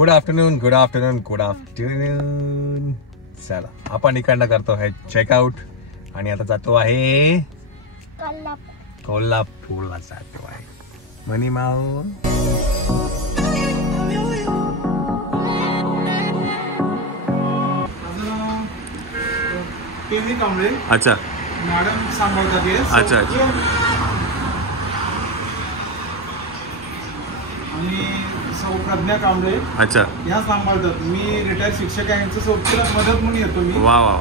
Good afternoon good afternoon good afternoon. चला आपण इकडनं करतो आहे चेकआउट आणि आता जातो आहे कोल्हापूरला जातो आहे. मनी माऊ कांबळे. अच्छा मॅडम सांभाळतात. अच्छा अच्छा. आणि सौ प्रज्ञा कांबळे अच्छा ह्या सांभाळतात. मी रिटायर शिक्षक आहे, यांचं सोबतीला मदत म्हणून येतो मी. वा वा.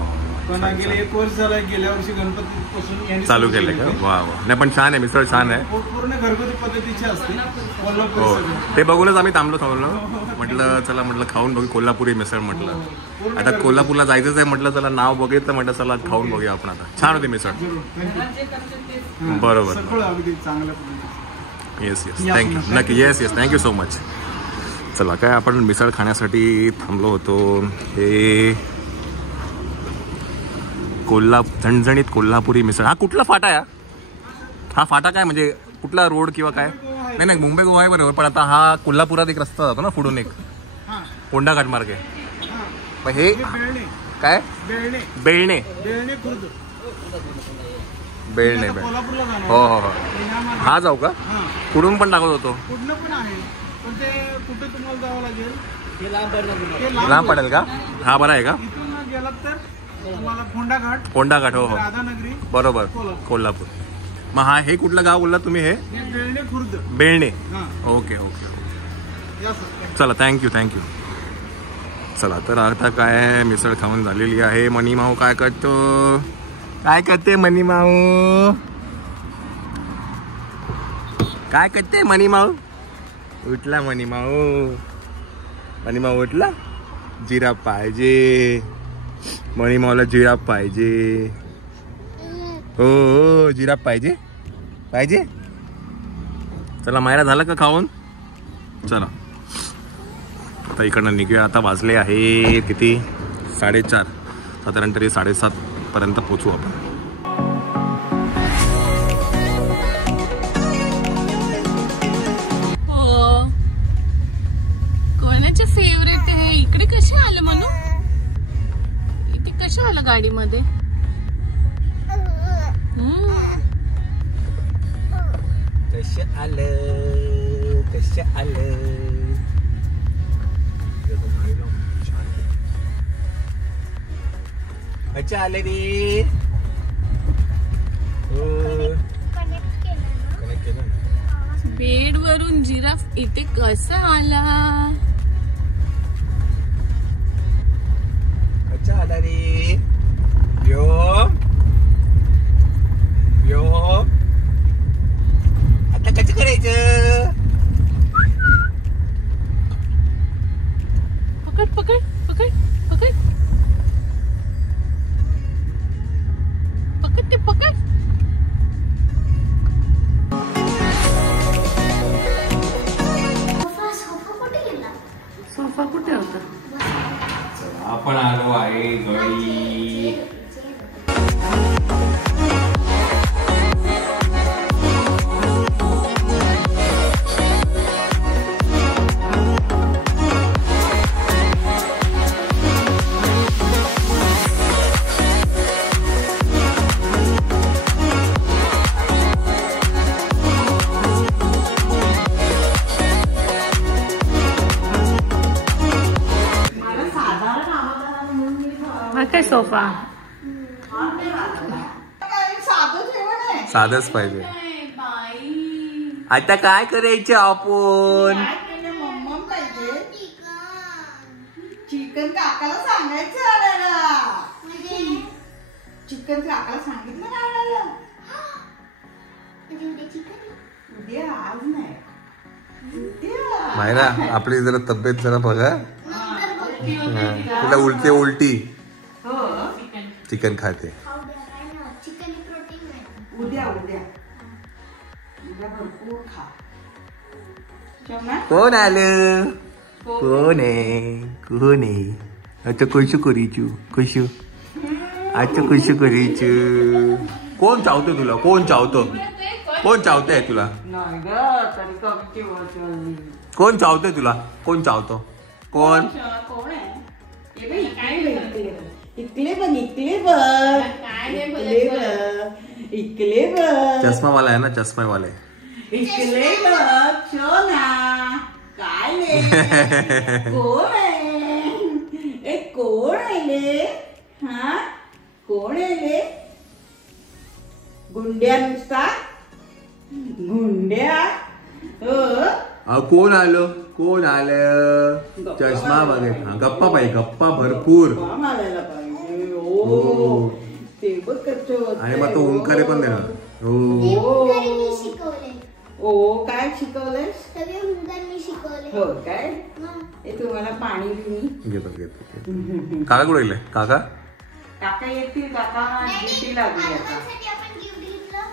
पण गेले 1 वर्ष झालं, गेल्या वर्षी गणपती पासून चालू केलं का? वा वा. नाही पण छान आहे, मिसळ छान आहे. पूर्ण घरगुती पद्धतीची असते हो कोल्हापूर. ते बघूनच आम्ही थांबलो म्हटलं चला म्हटलं खाऊन बघू कोल्हापुरी मिसळ. म्हटलं आता कोल्हापूरला जायचंच आहे, म्हटलं चला नाव बघितलं, म्हटलं चला खाऊन बघूया आपण. आता छान होती मिसळ. बरोबर. Yes yes thank you. नक्की yes yes thank you so much. चला काय आपण मिसळ खाण्यासाठी थांबलो होतो. हे झणझणीत कोल्हापुरी मिसळ. हा कुठला फाटा आहे? हा फाटा काय म्हणजे कुठला रोड किंवा काय? नाही नाही मुंबई गोवा आहे बरोबर, पण आता हा कोल्हापुरात एक रस्ता जातो ना पुढून, एक कोंडाघाट मार्गे. मग हे काय? बेळणे. बेळणे. हो हो हो. हा जाऊ का? कुठून पण टाकत होतो. लांब पडेल का? हा बरा आहे का? कोंडाघाट. हो हो बरोबर कोल्हापूर. मग हा हे कुठलं गाव बोलला तुम्ही? हे बेळणे. Okay okay. चला थँक्यू थँक्यू. चला तर आता काय मिसळ खाऊन झालेली आहे. मनी माऊ काय करतो? काय करते मनी माऊ? काय करते मनी माऊ? उठला मनी माऊ. मनी माऊ उठला. जिरा पाहिजे मनी माऊला. जिरा पाहिजे. हो जिरा पाहिजे पाहिजे. चला मायरा झालं का खाऊन? चला आता इकडनं निघूया. आता वाजले आहे किती? 4:30. साधारण तरी 7:30 पर्यंत पोचू आपण. हो कोणाचे फेवरेट आहे? इकडे कसे आलं म्हणू? इथे कसे आलं गाडीमध्ये? कसे आलं कसे आलं. अच्छा आले रे. बेड वरून जिराफ इथे कसा आला? अच्छा आला रे. यो यो आता कसं करायचं? पकड पकड पकड पकड पकड ते पकड. सोफा कुठे होता? आपण आलो आहे घरी. काय सोफा? साधच पाहिजे. आता काय करायचं आपण? चिकन काकाला सांगायचं. चिकन काकाला सांगितलं ना. उद्या आज नाही. मायरा आपली जरा तब्येत जरा बघा. तुला उलटी चिकन खाते. उद्या उद्या भरपूर खा. कोण आलं? कोण आहे? कोण आहे? आता कशू करीचू? कशू आता कशू करीचू? कोण चावतो तुला? कोण चावतो? कोण चावतंय तुला? कोण चावतोय तुला? कोण चावतो? कोण? कोण आहे? इकडे बघ, इकडे बघ, इकडे बघ, चष्मावाला आहे ना, चष्मावाले. इकडे बघ, शोना काय ले? कोण आहे? ए कोण आहे ले? हा कोण आहे ले? गुंड्या नुसता गुंड्या. हो कोण आलं? कोण आलं? चष्मा बघेल. गप्पा पाहिजे, गप्पा भरपूर. मारायला पाहिजे. ओ ते बघ कसं होतंय. आणि मग तो ओंकारे पण देणार. हो ओ काय शिकवलंयस? शिकवले. हो काय? हे तुम्हाला पाणी बिणी घेतो घेतो. काका कुठे गेले? काका काका येतील. काका ड्युटी लागली आता. आपण गिफ्ट घेतलं.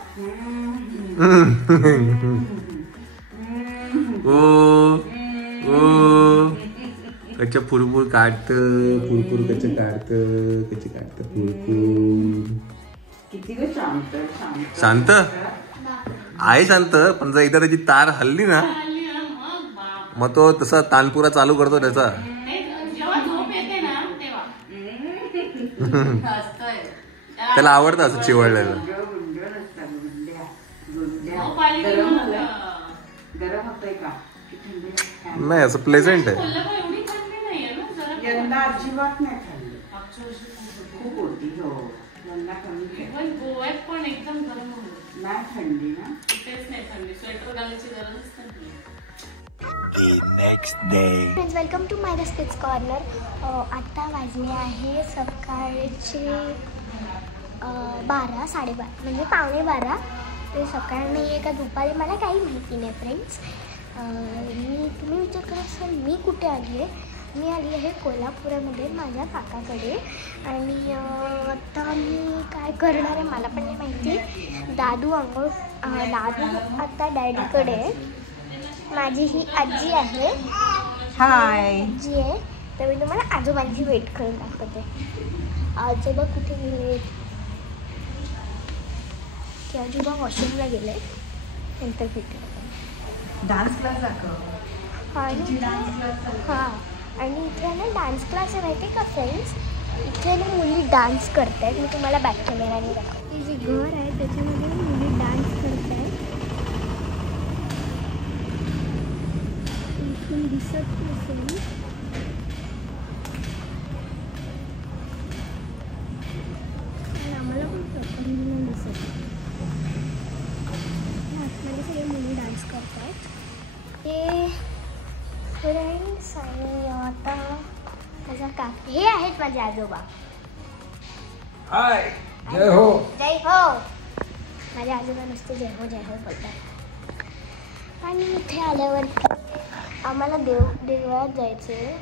ओ ओ कच्च्या फुरफुर काढत, फुरफुर कच्च्या काढत, कच्चे काढत फुरफुर. किती ग शांत शांत शांत आहे, शांत. पण जर इथं त्याची तार हल्ली ना, मग तो तसा तानपुरा चालू करतो त्याचा. जेव्हा झोप येते ना तेव्हा हसतोय. त्याला आवडतं असं चिवडलेलं. गुंड्या नसतात. गुंड्या गुंड्या झोप आली की गरम मग, होतंय. गरम होतंय का? की थंडी आहे? नाही, असं प्लेझेंट आहे. कोल्हापूर एवढी थंडी नाहीये ना जरा. यंदा अजिबात नाही थंडी. मागच्या वर्षी खूप होती. खूप होती. हो यंदा कमी आहे. पण गोव्यात पण एकदम गरम होतं. नाही थंडी ना. तेच नाही थंडी, स्वेटर घालायची गरजच नाही. Friends, welcome to my kids corner. आत्ता वाजले आहे सकाळचे 12, 12:30 म्हणजे 11:15. ते सकाळ नाही आहे का दुपारी मला काही माहिती नाही फ्रेंड्स. तुम्ही विचार करा असाल मी कुठे आली आहे. मी आली आहे कोल्हापुरामध्ये माझ्या काकाकडे. आणि आता मी काय करणार आहे मला पण नाही माहिती. दादू आता डॅडीकडे आहे. माझी ही आजी आहे. हाय. आजी आहे. तर मी तुम्हाला आजोबांची वेट करून दाखवते. आजोबा कुठे गेले? की आजोबा वॉशरूमला गेले. नंतर भेटले. डान्स क्लास दाखव. आणि हां, आणि इथे ना डान्स क्लास आहे माहिती आहे का फ्रेंड्स. इथे ना मुली डान्स करत आहेत. मी तुम्हाला बॅक कॅमेराने दाखवते. जे घर आहे त्याच्यामध्ये मुली डान्स करत आहेत. इथून दिसत नसेल. आम्हाला पण प्रॉपरली नाही दिसत. आतमध्ये सगळे मुली डान्स करत आहेत. ते फ्रेंड्स आणि आता माझा काका हे आहेत माझे आजोबा. हाय. जय हो. जय हो. माझे आजोबा नुसते जय हो बोलतात. आणि इथे आल्यावर आम्हाला देवळात जायचे.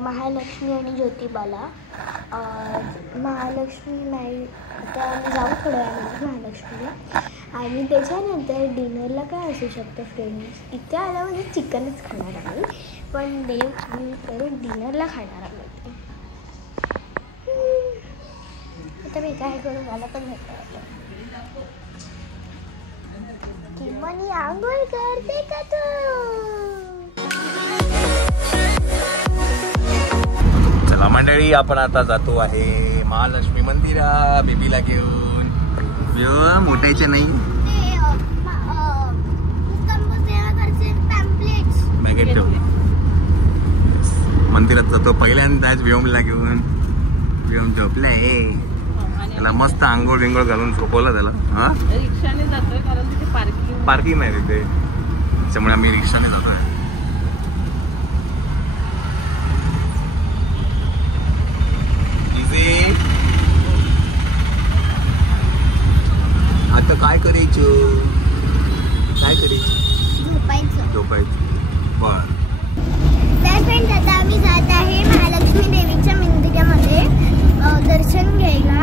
महालक्ष्मी आणि ज्योतिबाला. महालक्ष्मी नाही आता आम्ही जाऊ थोड्या वेळानंतर महालक्ष्मीला. आणि त्याच्यानंतर डिनरला काय असू शकतं फ्रेंड्स. इथे आल्यावर चिकनच खाणार आम्ही. पण देव करून डिनरला खाणार आम्ही. आता मी काय करू मला पण माहिती. किंवा मी आंघोळ करते का तू? चला मंडळी, आपण आता जातो आहे महालक्ष्मी मंदिरात बेबीला घेऊन. मोठायचे नाही मॅगेट ठेव. मंदिरात जातो पहिल्यांदाच व्योमला घेऊन. व्योम झोपलाय. त्याला मस्त आंघोळ बिंगोळ घालून झोपवलं त्याला. हा रिक्षाने जातोय कारण तिथे पार्किंग नाही तिथे, त्याच्यामुळे आम्ही रिक्षाने जातोय. आता काय करायचं? झोपायचं. बर. तर फ्रेंड्स आता आम्ही जात आहे महालक्ष्मी देवीच्या मंदिरामध्ये दर्शन घ्यायला.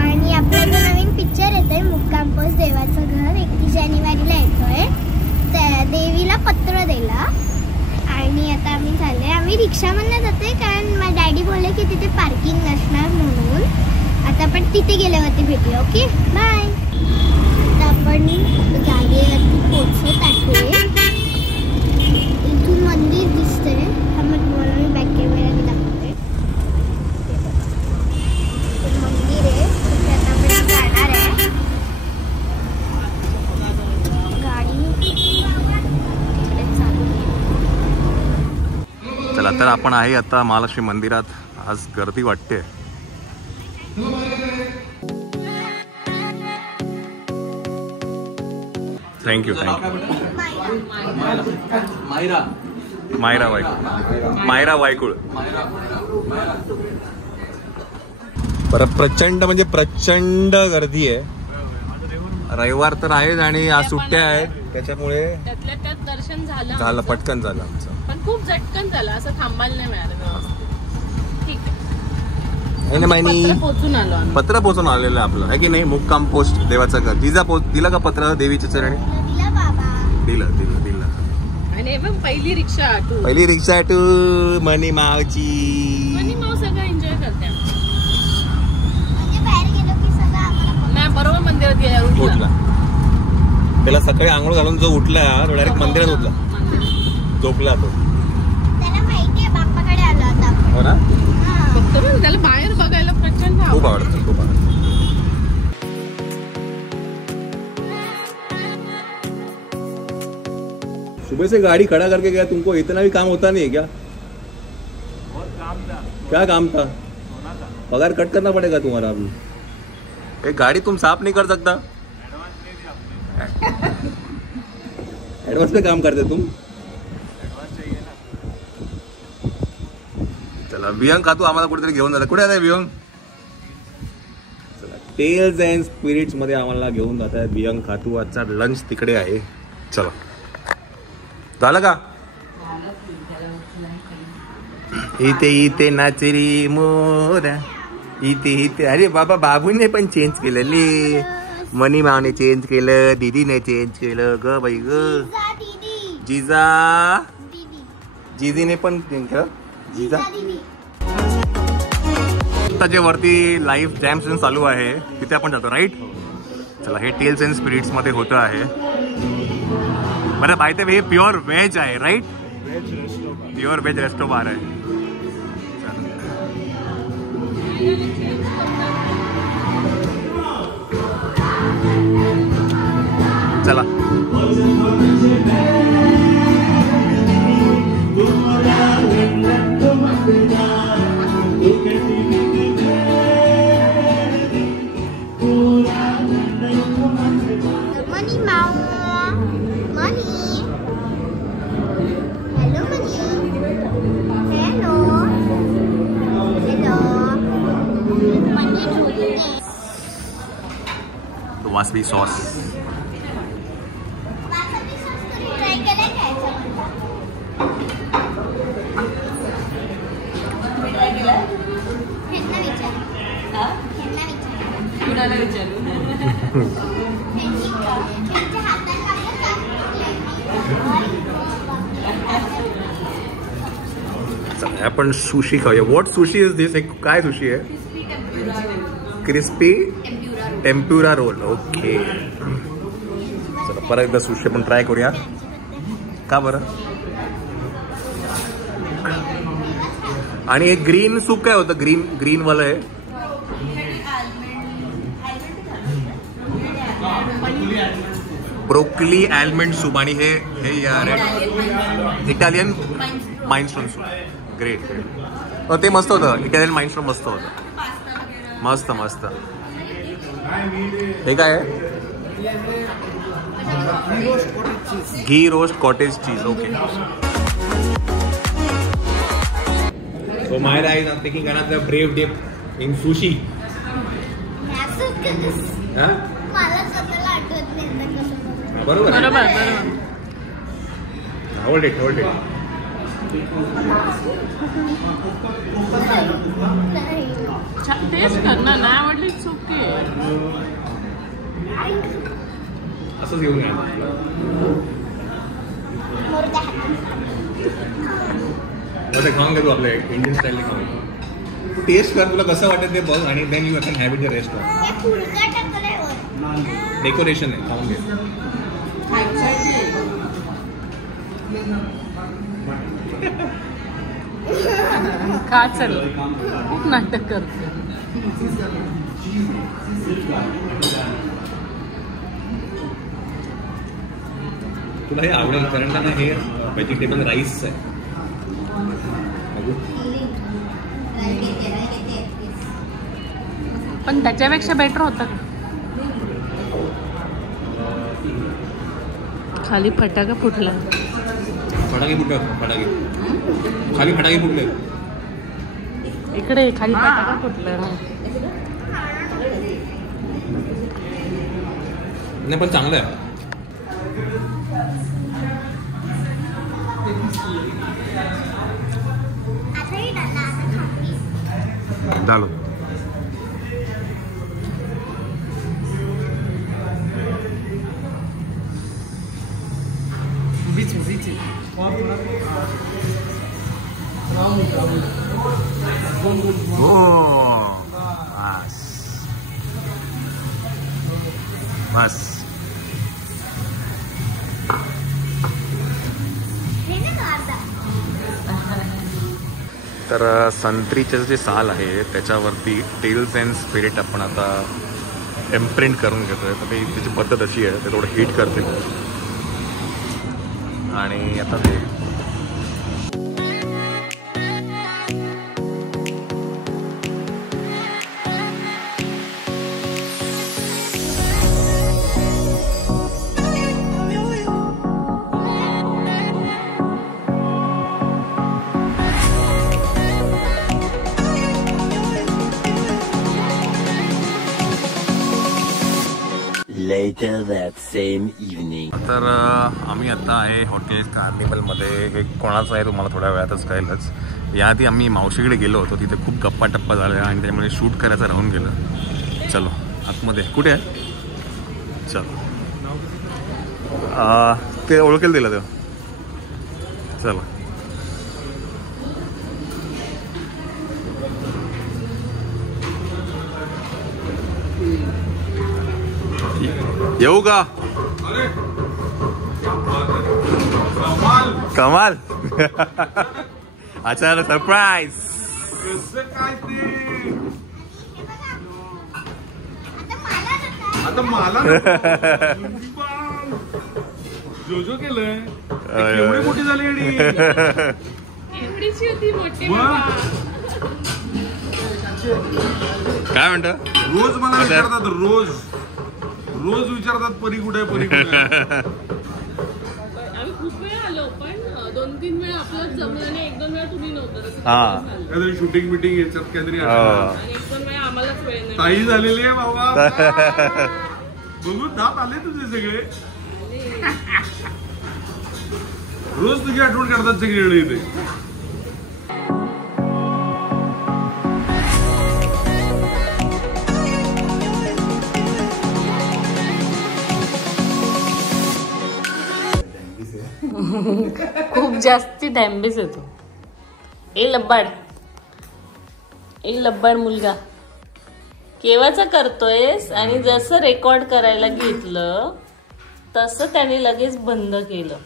आणि आपला जो नवीन पिक्चर येतोय मुक्काम पोस्ट देवाचं घर 31 जानेवारीला येतोय. त्या देवीला पत्र दिला. आणि आता आम्ही चाललोय. आम्ही रिक्षामधनं जातोय कारण माझे डॅडी बोलले की तिथे पार्किंग नसणार म्हणून. आता आपण तिथे गेल्यावरती भेटूया. Okay bye. आता आपण जागेवरती पोहोचत आहे. इथून मंदिर दिसतंय. चला तर आपण आहे आता महालक्ष्मी मंदिरात. आज गर्दी वाटते. थँक्यू मायरा वायकुळ. बरं प्रचंड म्हणजे प्रचंड गर्दी आहे. रविवार तर आहेच आणि आज सुट्ट्या आहेत त्याच्यामुळे त्यातल्या त्यात दर्शन झालं पटकन झालं आमचं. पण खूप झटकन झालं, असं थांबायला नाही मिळालं. ठीक आहे. पोहोचून आलो आम्ही. पत्र पोहोचून आलेलं आपलं आहे की नाही. मुक्काम पोस्ट देवाचं घर. जिजा दिलं का पत्र देवीच्या चरणी? दिलं. आणि पहिली रिक्षा ऑटो मनी मावची. मनी माव सगळं एन्जॉय करते. नाही बरोबर मंदिरात गेल्यावर उठला. त्याला सकाळी आंघोळ घालून जो उठला तो डायरेक्ट मंदिरात उठला. झोपला तो. हो ना. फक्त त्याला बाहेर बघायला प्रचंड खूप आवडतं. खूप आवडतं. सुबह से गाड़ी खड़ा करके गया. तुमको इतना भी काम होता नहीं है क्या? क्या काम था? पगार कट करना पड़ेगा तुम्हारा अभी. एक गाड़ी तुम साफ नहीं कर सकता? एडवांस पे काम करते तुम. चला विहंग खातू आम्हाला कुठेतरी घेऊन जातात. कुठे आहे विहंग? चला टेल्स अँड स्पिरिट्स मध्ये आम्हाला घेऊन जातात विहंग खातू. आजचा लंच तिकडे आहे. चला झालं का? इथे नाचरी मोरा इथे. अरे बाबा बाबूने पण चेंज केलेली. मनी मावने चेंज केलं. दीदीने चेंज केलं. ग बाई ग. जिजीने पण चेंज केलं. जिजा जे वरती लाईव्ह जॅम सेशन चालू आहे तिथे आपण जातो राईट. चला हे टेल्स अँड स्पिरिट्स मध्ये होतं आहे. बरं माहिती आहे हे प्युअर व्हेज आहे right. Pure veg resto bar आहे. चला मनी माऊ. मनी हॅलो. मनी वासबी सॉस. ट्राय केलाय काय? आपण सुशी खाऊया. What sushi is this? काय सुशी आहे? Crispy टेम्प्युरा role. ओके चला परत एकदा सुशी आपण ट्राय करूया. का बरं? आणि एक ग्रीन सूप काय होतं? ग्रीन वाला आहे. Broccoli almond soup. आणि हे इटालियन माइंडस्टोन सूप. ग्रेट. ते मस्त होतं. इटालियन माइंडस्टोन मस्त होतं. मस्त. हे काय आहे? Ghee roast cottage cheese. Okay. So Myra is taking another brave dip in sushi. Huh? बरोबर. Hold it. टेस्ट कर ना. नाही आवडली इट्स ओके. असंच घेऊन या. खाऊन घे तू आपल्या इंडियन स्टाईलने खाऊन. टेस्ट कर. तुला कसं वाटत ते बघ आणि then you can have it the rest. Decoration आहे. खाऊन घे. का चल खूप नाटक करते. तुला हे आवडेल कारण का हे व्हेजिटेबल राईस आहे. पण त्याच्यापेक्षा बेटर होतं. खाली फटाका फुटला. फटाके फुटले. फटाके खाली फटाके फुटले. इकडे खाली फटाका फुटला. नाही पण चांगलं आहे. झालं. बस. तर संत्रीचे जे साल आहे त्याच्यावरती टेल्स अँड स्पिरिट आपण आता इम्प्रिंट करून घेतोय. तर त्याची पद्धत अशी आहे, ते थोडं हीट करते आणि आता ते Later that same evening. तर आम्ही आता आहे हॉटेल कार्निवलमध्ये. हे कोणाचं आहे तुम्हाला थोड्या वेळातच कळेलच. याआधी आम्ही मावशीकडे गेलो होतो, तिथे खूप गप्पा टप्पा झाल्या आणि त्यामुळे शूट करायचं राहून गेलं. चलो आतमध्ये कुठे आहे? चलो ते ओळखेल दिलं तेव्हा. चलो येऊ का? कमाल. अच्छा सरप्राईज. आता मला जो जो केलंय एवढी मोठी झाली आणि एवढीची होती मोठी. काय म्हणत? रोज मला विचारतात, रोज विचारतात परी कुठे, परी कुठे. आम्ही खूप वेळा आलो पण 2-3 वेळा आपलं जमलं नाही. 1-2 वेळा तुम्ही नव्हतं. काहीतरी शूटिंग बिटिंग याच्यात काहीतरी आणि 1-2 वेळा आम्हालाच वेळ नाही. ताई झालेली आहे बाबा. बघून दात आले तुझे सगळे. रोज तुझी आठवण करतात सगळे इथे. खूप जास्ती डॅम्बिस येतो. ए लब्बाड मुलगा केव्हाचा करतोयस? आणि जसं रेकॉर्ड करायला घेतलं तसं त्याने लगेच बंद केलं.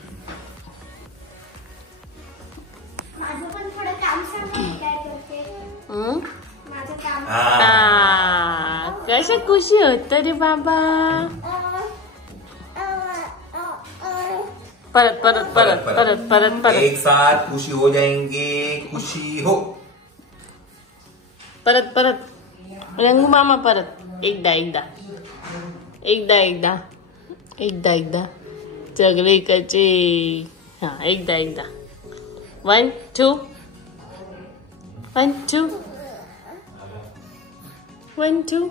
कशा खुशी होत रे बाबा. परत परत परत परत परत परत एक साथ खुशी हो जाएंगे. खुशी हो. परत परत रंगू मामा परत. एकदा एकदा एकदा एकदा एकदा एकदा सगळे कचे. हा एकदा एकदा 1 2 1 2 1 2.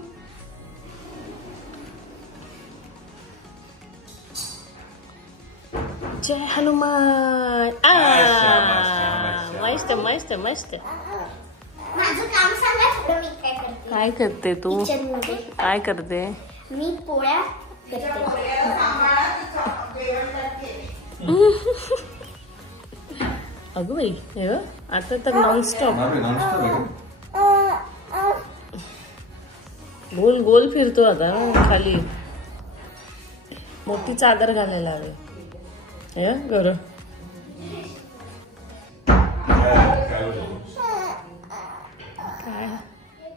जय हनुमान. मस्त मस्त मस्त. माझं काम सांगा थोडं. मी काय करते? काय करते तू? किचनमध्ये काय करते? मी पोळ्या करते. अगं बाई हे बघ, आता तर नॉनस्टॉप गोल गोल फिरतो आता. खाली मोठी चादर घालायला हवी. हे गर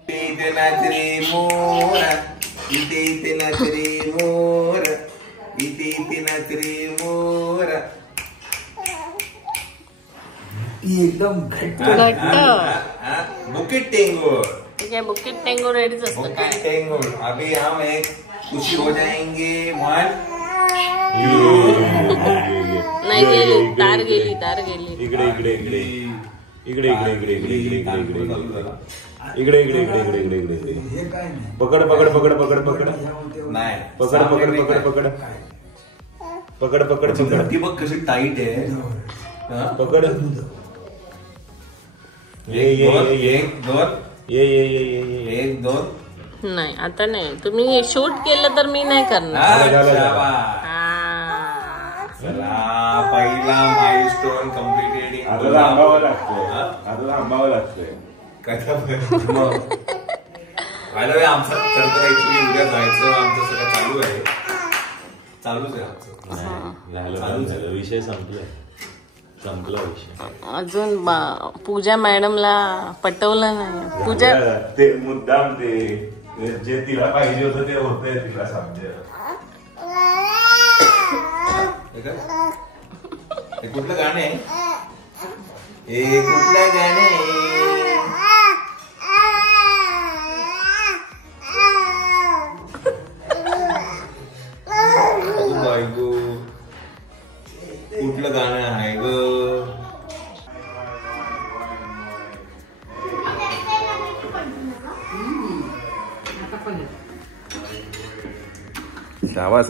इथे नाच रे मोरा, इथे इथे नाच रे मोरा, इथे इथे नाच रे मोरा. एकदम घट्ट बुकिट टेंगुर ठीक आहे बुकिट टेंगो रेडीच असतं बुकिट काय टेंगुर अभी हम एक खुशी हो जाएंगे वन नाही गेली तार गेली इकडे इकडे इकडे इकडे इकडे इकडे इकडे इकडे इकडे इकडे इकडे इकडे इकडे इकडे इकडे इकडे हे काय नाही पकड पकड पकड पकड पकड नाही पकड पकड पकड पकड पकड पकड पकड ती बघ कशी टाईट आहे पकड ये ये ये एक दोन ये ये ये ये एक दोन नाही आता नाही तुम्ही शूट केलं तर मी नाही करणार चला पहिला माइलस्टोन कम्प्लीटेड आता थांबावं लागतंय आता थांबावं लागतंय आमचं तर ऍक्च्युली उद्या जायचं आमचं सगळं चालू आहे चालूच आहे आमचं विषय संपला विषय अजून पूजा मॅडमला पटवलं नाही पूजा ते मुद्दाम ते जे तिला पाहिजे होतं ते होतंय तिला समजेल हे कुठलं गाणं आहे हे कुठलं गाणं आहे बायको कुठलं गाणं आहे ग शाबास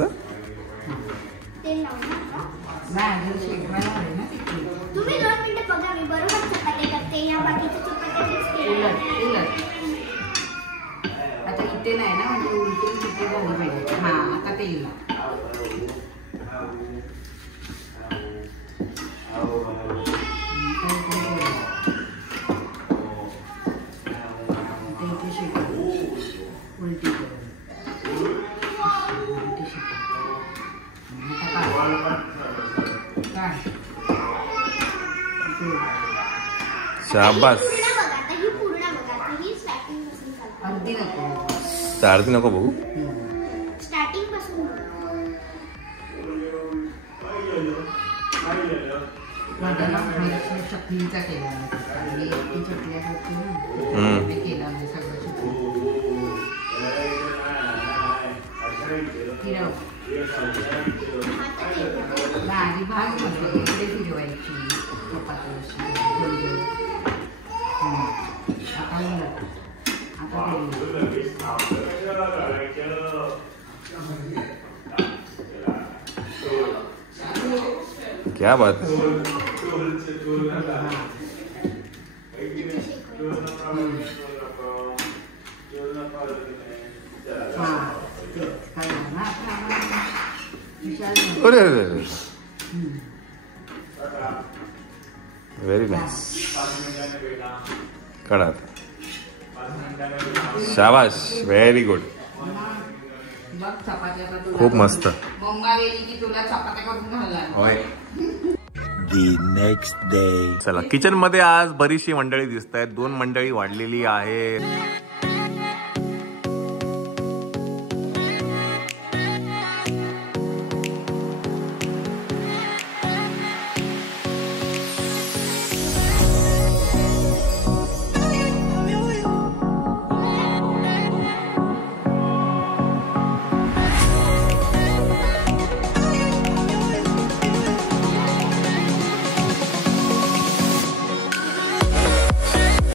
तुम्ही 2 मिनिटं बघा मी बरोबर चपात्या करते या बाकीच्या चपात्या आता इथे नाही ना म्हणजे उलटून तिथे झाली पाहिजे हा आता ते येईल उलटी शाबास अर्धी नको चार्ज नको बघू स्टार्टिंग पासून माझा ना चटणीचा केला आणि ती चटणी असते ना केला म्हणजे सगळं फिरव आधी भाग मध्ये इकडे फिरवायची चपाती क्या बात अरे अरे व्हेरी नाईस कळा शाबाश व्हेरी गुड खूप मस्त मुंगा गेली की तुला चपात्या करून घालणार होय The next day. चला किचन मध्ये आज बरीचशी मंडळी दिसत आहेत 2 मंडळी वाढलेली आहेत